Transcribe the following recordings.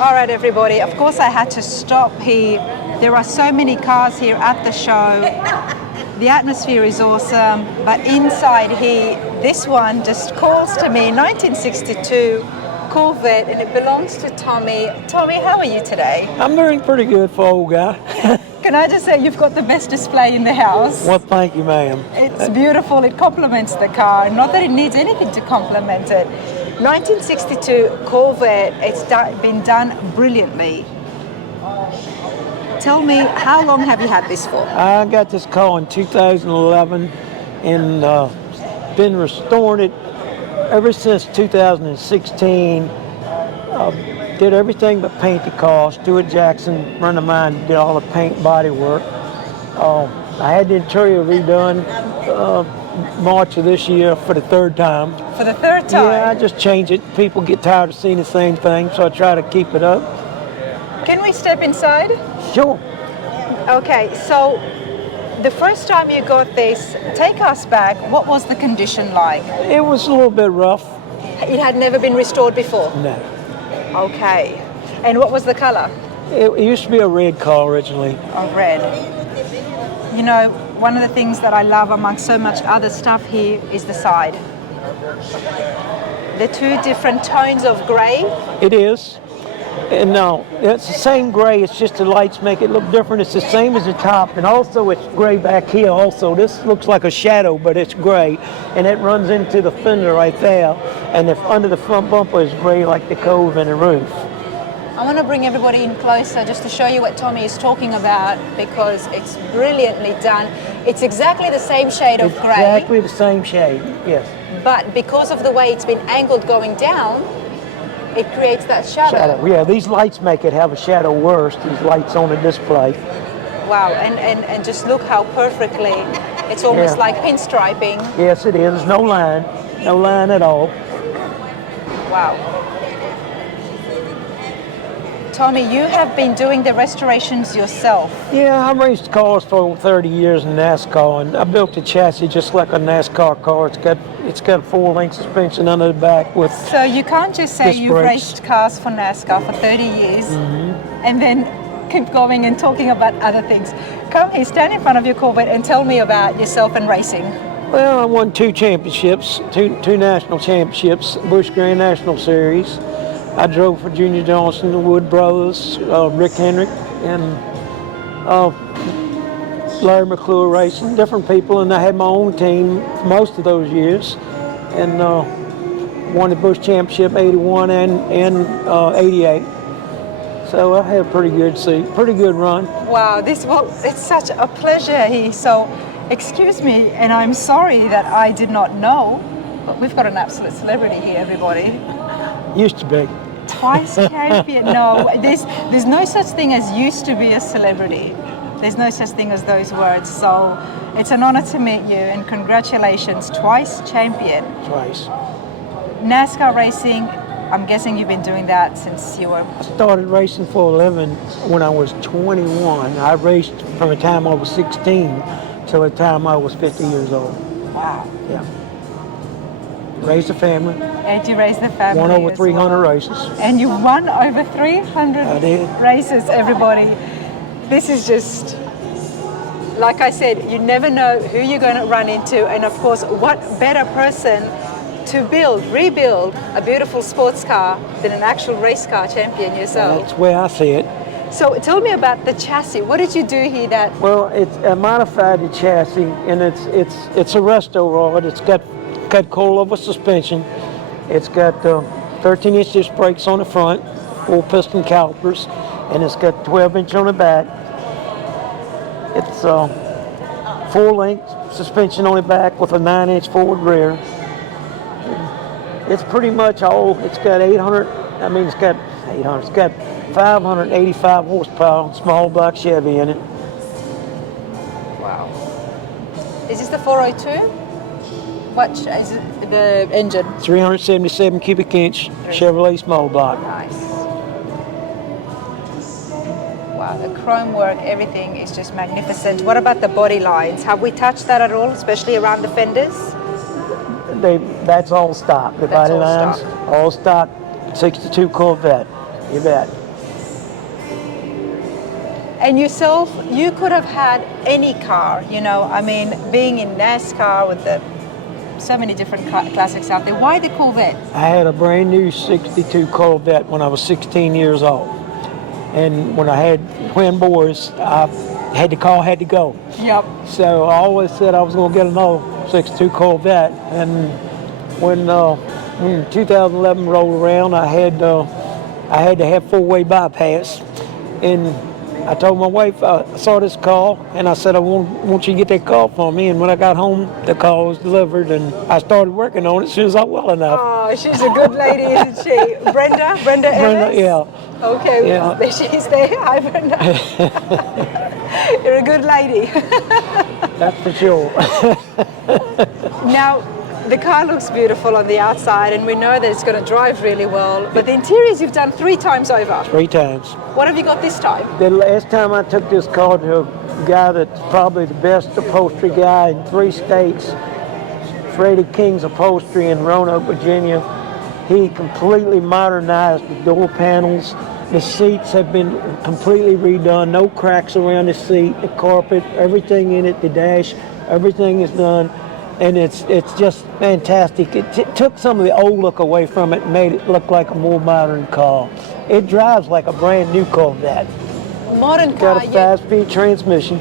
All right, everybody. Of course, I had to stop here. There are so many cars here at the show. The atmosphere is awesome, but inside here, this one just calls to me, 1962 Corvette, and it belongs to Tommy. Tommy, how are you today? I'm doing pretty good for old guy. Can I just say you've got the best display in the house? Well, thank you, ma'am. It's beautiful. It complements the car. Not that it needs anything to complement it. 1962 Corvette, it's been done brilliantly. Tell me, how long have you had this for? I got this car in 2011 and been restoring it ever since 2016. Did everything but paint the car. Stuart Jackson, a friend of mine, did all the paint body work. I had the interior redone March of this year for the third time. For the third time? Yeah, I just change it. People get tired of seeing the same thing, so I try to keep it up. Can we step inside? Sure. Okay, so the first time you got this, take us back. What was the condition like? It was a little bit rough. It had never been restored before? No. Okay. And what was the color? It used to be a red car originally. Oh, red. You know, one of the things that I love among so much other stuff here is the side. The two different tones of gray. It is. And no, it's the same gray, it's just the lights make it look different. It's the same as the top, and also it's gray back here also. This looks like a shadow, but it's gray, and it runs into the fender right there, and if under the front bumper is gray like the cove and the roof. I want to bring everybody in closer just to show you what Tommy is talking about, because it's brilliantly done. It's exactly the same shade of gray. Exactly the same shade, yes. But because of the way it's been angled going down, it creates that shadow. Yeah, these lights make it have a shadow worse, these lights on the display. Wow, and just look how perfectly, it's almost like pinstriping. Yes, it is. No line at all. Wow. Tommy, you have been doing the restorations yourself. Yeah, I've raced cars for over 30 years in NASCAR, and I built the chassis just like a NASCAR car. It's got a full-length suspension under the back with. So you can't just say you've raced cars for NASCAR for 30 years and then keep going and talking about other things. Come here, stand in front of your Corvette and tell me about yourself and racing. Well, I won two championships, two national championships, Busch Grand National Series. I drove for Junior Johnson, the Wood Brothers, Rick Hendrick, and Larry McClure Racing, different people, and I had my own team for most of those years, and won the Busch Championship 81 and 88. So I had a pretty good run. Wow, it's such a pleasure here. So, excuse me, and I'm sorry that I did not know, but we've got an absolute celebrity here, everybody. Used to be. Twice champion. No, there's no such thing as used to be a celebrity. There's no such thing as those words. So it's an honor to meet you, and congratulations, twice champion. Twice. NASCAR racing, I'm guessing you've been doing that since you were... I started racing for a living when I was 21. I raced from the time I was 16 till the time I was 50 years old. Wow. Yeah. Raised a family. And you raised the family. Won over 300 races. And you won over 300 I did. races, everybody. This is just, like I said, you never know who you're going to run into. And of course, what better person to rebuild a beautiful sports car than an actual race car champion yourself. That's where I see it. So tell me about the chassis. What did you do here that... Well, I modified the chassis, and it's a resto rod. It's got coilover suspension. It's got 13-inch disc brakes on the front, 4-piston calipers, and it's got 12-inch on the back. It's full-length suspension on the back with a 9-inch forward rear. It's pretty much all. It's got 585 horsepower, small block Chevy in it. Wow. Is this the 402? What is it, the engine? 377 cubic inch Chevrolet small block. Nice. Wow, the chrome work, everything is just magnificent. What about the body lines? Have we touched that at all, especially around the fenders? That's all stock. The body lines, all stock, 62 Corvette. You bet. And yourself, you could have had any car, you know, I mean, being in NASCAR with so many different classics out there. Why the Corvette? I had a brand new 62 Corvette when I was 16 years old. And when I had twin boys, the car had to go. Yep. So I always said I was going to get another 62 Corvette. And when 2011 rolled around, I had to have four-way bypass. And I told my wife I saw this car, and I said, I want you to get that car for me. And when I got home, the car was delivered, and I started working on it as soon as I well enough. Oh, she's a good lady, isn't she? Brenda Ellis? Yeah. Okay, yeah. She's there. Hi, Brenda. You're a good lady. That's for sure. Now, the car looks beautiful on the outside, and we know that it's going to drive really well. But the interiors you've done 3 times over. 3 times. What have you got this time? The last time I took this car to a guy that's probably the best upholstery guy in 3 states, Freddy Kings Upholstery in Roanoke, Virginia. He completely modernized the door panels. The seats have been completely redone. No cracks around the seat, the carpet, everything in it, the dash, everything is done. And it's just fantastic. It took some of the old look away from it and made it look like a more modern car. It drives like a brand new Corvette. Modern car. Got a 5-speed transmission.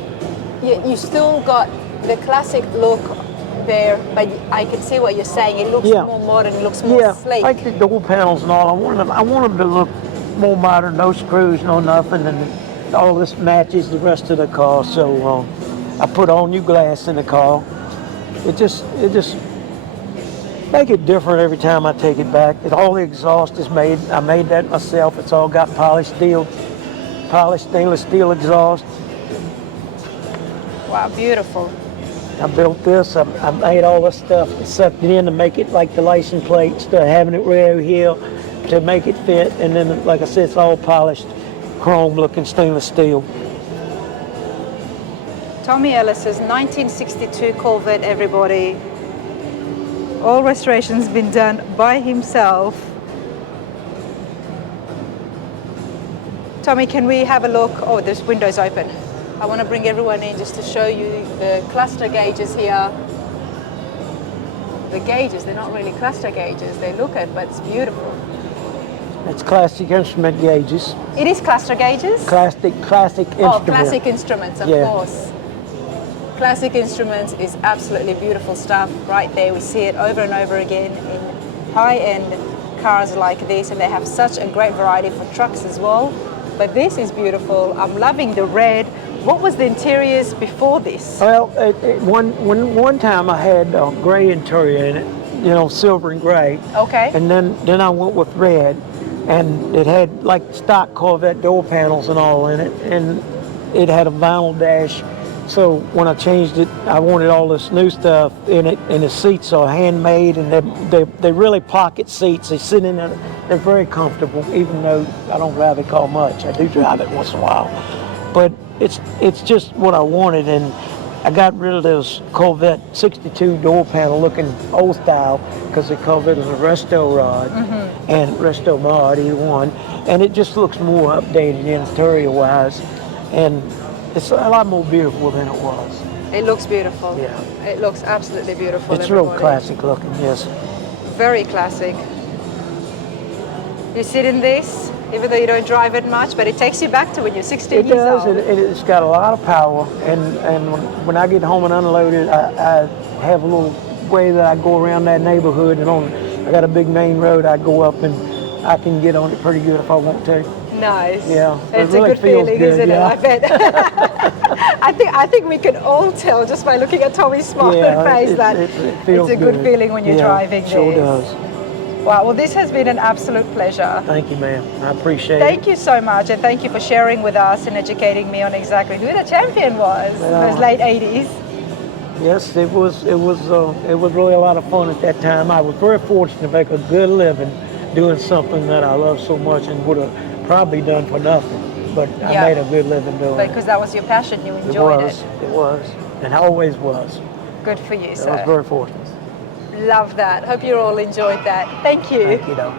You still got the classic look there, but I can see what you're saying. It looks more modern, it looks more sleek. Like the door panels and all. I want them to look more modern. No screws, no nothing, and all this matches the rest of the car. So I put all new glass in the car. It just make it different every time I take it back. All the exhaust is made. I made that myself. It's all got polished stainless steel exhaust. Wow, beautiful. I built this. I made all this stuff, sucked it in to make it like the license plate, instead of having it right over here to make it fit. And then, like I said, it's all polished, chrome-looking stainless steel. Tommy Ellis's 1962 Corvette, everybody. All restorations been done by himself. Tommy, can we have a look? Oh, this window's open. I want to bring everyone in just to show you the cluster gauges here. The gauges, they're not really cluster gauges. They look it, but it's beautiful. It's classic instrument gauges. It is cluster gauges? Classic instrument. Oh, classic instruments, of course. Classic Instruments is absolutely beautiful stuff right there. We see it over and over again in high-end cars like this, and they have such a great variety for trucks as well. But this is beautiful. I'm loving the red. What was the interiors before this? Well, one time I had gray interior in it, you know, silver and gray. Okay. And then I went with red, and it had like stock Corvette door panels and all in it, and it had a vinyl dash. So when I changed it, I wanted all this new stuff in it, and the seats are handmade, and they're really pocket seats. They sit in there, they're very comfortable, even though I don't drive the car much. I do drive it once in a while. But it's just what I wanted, and I got rid of those Corvette 62 door panel looking old style, because the Corvette is a Resto rod and Restomod, either one, and it just looks more updated interior wise, and it's a lot more beautiful than it was. It looks beautiful. Yeah. It looks absolutely beautiful. It's real classic looking, yes. Very classic. You sit in this, even though you don't drive it much, but it takes you back to when you're 16 years old. It does, and it's got a lot of power, and when I get home and unload it, I have a little way that I go around that neighborhood, and I got a big main road I go up, and I can get on it pretty good if I want to. Nice. Yeah. It's really a good feeling, good, isn't yeah. it? I bet. I think we can all tell just by looking at Tommy's smile face that it feels it's a good feeling when you're driving sure this. Does. Wow, well, this has been an absolute pleasure. Thank you, ma'am. I appreciate it. Thank you so much, and thank you for sharing with us and educating me on exactly who the champion was in those late 80s. Yes, it was really a lot of fun at that time. I was very fortunate to make a good living doing something that I love so much, and would have probably done for nothing. But I made a good living doing it. Because that was your passion, you enjoyed it. It was, and always was. Good for you, sir. I was very fortunate. Love that. Hope you all enjoyed that. Thank you. Thank you, though.